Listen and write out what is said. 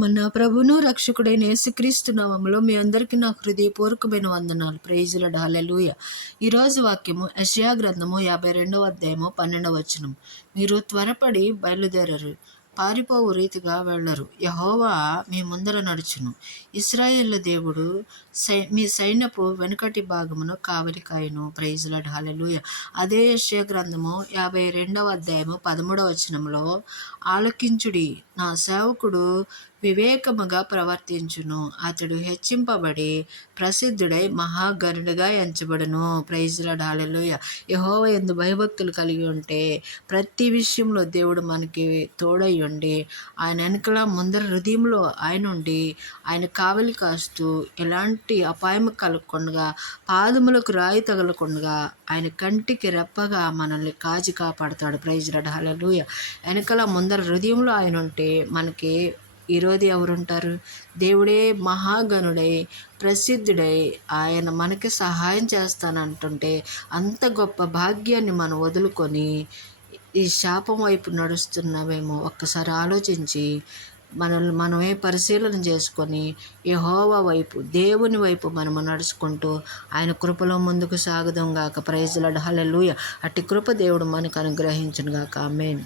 మన ప్రభువును రక్షకుడైన యేసుక్రీస్తు నామములో మీ అందరికీ నా హృదయపూర్వకమైన వందనాలు. ప్రైజ్ లార్డ్, హల్లెలూయా. ఈరోజు వాక్యము యెషయా గ్రంథము 52వ అధ్యాయము 12వ వచనం. మీరు త్వరపడి బయలుదేరరు, పారిపోవు రీతిగా వెళ్ళరు. యెహోవా మీ ముందర నడుచును. ఇశ్రాయేలు దేవుడు మీ సైన్యపు వెనుకటి భాగమును కావలి కాయును. ప్రైజ్ లార్డ్, హల్లెలూయా. అదే యెషయా గ్రంథము 52వ అధ్యాయము 13వ వచనంలో, ఆలకించుడి, నా సేవకుడు వివేకముగా ప్రవర్తించును, అతడు హెచ్చింపబడి ప్రసిద్ధుడై మహాగణుడిగా ఎంచబడును. ప్రైజ్ లార్డ్, హల్లెలూయా. యెహోవా యందు భయభక్తులు కలిగి ఉంటే ప్రతి విషయంలో దేవుడు మనకి తోడై ఉండి, ఆయన వెనకల ముందర హృదయంలో ఆయన ఉండి, ఆయన కావలి కాస్తూ ఎలాంటి అపాయం కలగకుండా, పాదములకు రాయి తగలకుండా, ఆయన కంటికి రెప్పగా మనల్ని కాచి కాపాడతాడు. ప్రైజ్ లార్డ్, హల్లెలూయా. వెనకల ముందర హృదయంలో ఆయన ఉంటే మనకి ఈరోజు ఎవరుంటారు? దేవుడే మహాగణుడై ప్రసిద్ధుడై ఆయన మనకి సహాయం చేస్తానంటుంటే అంత గొప్ప భాగ్యాన్ని మనం వదులుకొని ఈ శాపం వైపు నడుస్తున్నామేమో ఒక్కసారి ఆలోచించి మనల్ని మనమే పరిశీలన చేసుకొని యెహోవా వైపు, దేవుని వైపు మనము నడుచుకుంటూ ఆయన కృపలో ముందుకు సాగుదాం గాక. ప్రైజ్ లార్డ్, హల్లెలూయా. అట్టి కృప దేవుడు మనకు అనుగ్రహించును గాక. ఆమేన్.